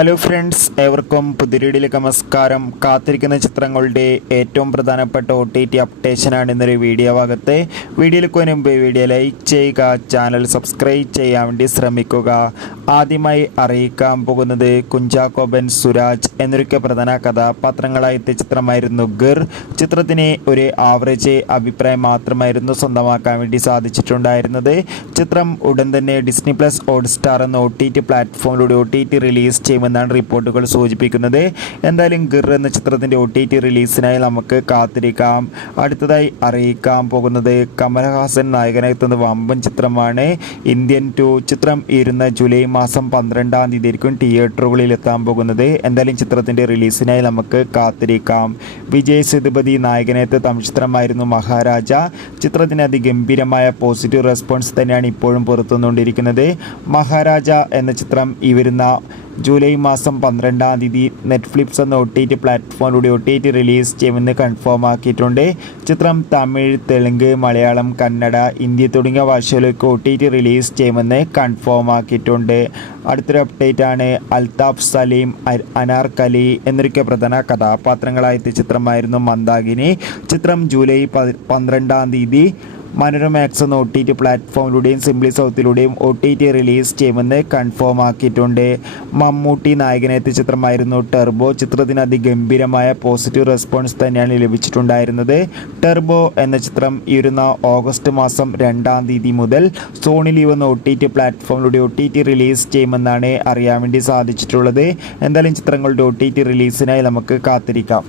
Hello friends, ഏവർക്കും പുതിയൊരു നമസ്കാരം. കാത്തിരിക്കുന്ന ചിത്രങ്ങളുടെ ഏറ്റവും പ്രധാനപ്പെട്ട OTT അപ്ഡേഷനാണ് ഇന്നൊരു വീഡിയോ ഭാഗത്ത്. വീഡിയോയിലേക്ക് മുൻപ് വീഡിയോ ലൈക്ക് ചെയ്യുക, ചാനൽ സബ്സ്ക്രൈബ് ചെയ്യാൻ വേണ്ടി ശ്രമിക്കുക. ആദ്യമായി അറിയിക്കാൻ പോകുന്നത് കുഞ്ചാക്കോ ബെൻ സുരാജ് എന്നൊരു പ്രധാന കഥാപാത്രങ്ങളായ ചിത്രമായിരുന്നു ഗിർ. ചിത്രത്തിന് ഒരു ആവറേജ് അഭിപ്രായം മാത്രമായിരുന്നു സ്വന്തമാക്കാൻ വേണ്ടി സാധിച്ചിട്ടുണ്ടായിരുന്നത്. ചിത്രം ഉടൻ തന്നെ ഡിസ്നി പ്ലസ് ഹോട്ട്സ്റ്റാർ എന്ന OTT പ്ലാറ്റ്ഫോമിലൂടെ OTT റിലീസ് ചെയ്യുമെന്നാണ് റിപ്പോർട്ടുകൾ സൂചിപ്പിക്കുന്നത്. എന്തായാലും ഗിർ എന്ന ചിത്രത്തിൻ്റെ OTT റിലീസിനായി നമുക്ക് കാത്തിരിക്കാം. അടുത്തതായി അറിയിക്കാൻ പോകുന്നത് കമൽഹാസൻ നായകനെത്തുന്ന വമ്പൻ ചിത്രമാണ് ഇന്ത്യൻ 2. ചിത്രം ഇരുന്ന ജൂലൈ മാസം 12-ാം തീയതി ആയിരിക്കും തിയേറ്ററുകളിൽ എത്താൻ പോകുന്നത്. എന്തായാലും ചിത്രത്തിൻ്റെ റിലീസിനായി നമുക്ക് കാത്തിരിക്കാം. വിജയ് സേതുപതി നായകനെത്തിയ തമിഴ് ചിത്രമായിരുന്നു മഹാരാജ. ചിത്രത്തിന് അതിഗംഭീരമായ പോസിറ്റീവ് റെസ്പോൺസ് തന്നെയാണ് ഇപ്പോഴും പുറത്തുവന്നുകൊണ്ടിരിക്കുന്നത്. മഹാരാജ എന്ന ചിത്രം ഈ വരുന്ന ജൂലൈ മാസം 12-ാം തീയതി നെറ്റ്ഫ്ലിക്സ് എന്ന OTT പ്ലാറ്റ്ഫോമിലൂടെ OTT റിലീസ് ചെയ്യുമെന്ന് കൺഫേം ആക്കിയിട്ടുണ്ട്. ചിത്രം തമിഴ്, തെലുങ്ക്, മലയാളം, കന്നഡ, ഹിന്ദി തുടങ്ങിയ ഭാഷകളിലേക്ക് OTT റിലീസ് ചെയ്യുമെന്ന് കൺഫേം ആക്കിയിട്ടുണ്ട്. അടുത്തൊരു അപ്ഡേറ്റ് ആണ് അൽതാഫ് സലീം, അനാർക്കലി എന്നൊരു പ്രധാന കഥാപാത്രങ്ങളായ ചിത്രമായിരുന്നു മന്ദാകിനി. ചിത്രം ജൂലൈ 12-ാം തീയതി മനോരമാക്സ് എന്ന OTT പ്ലാറ്റ്ഫോമിലൂടെയും സിംപ്ലി സൗത്തിലൂടെയും OTT റിലീസ് ചെയ്യുമെന്ന് കൺഫേം ആക്കിയിട്ടുണ്ട്. മമ്മൂട്ടി നായകനെത്തിയ ചിത്രമായിരുന്നു ടെർബോ. ചിത്രത്തിന് അതിഗംഭീരമായ പോസിറ്റീവ് റെസ്പോൺസ് തന്നെയാണ് ലഭിച്ചിട്ടുണ്ടായിരുന്നത്. ടെർബോ എന്ന ചിത്രം ഈ വരുന്ന ഓഗസ്റ്റ് മാസം 2-ാം തീയതി മുതൽ സോണി ലീവ് എന്ന OTT പ്ലാറ്റ്ഫോമിലൂടെ OTT റിലീസ് ചെയ്യുമെന്നാണ് അറിയാൻ വേണ്ടി സാധിച്ചിട്ടുള്ളത്. എന്തായാലും ചിത്രങ്ങളുടെ OTT റിലീസിനായി നമുക്ക് കാത്തിരിക്കാം.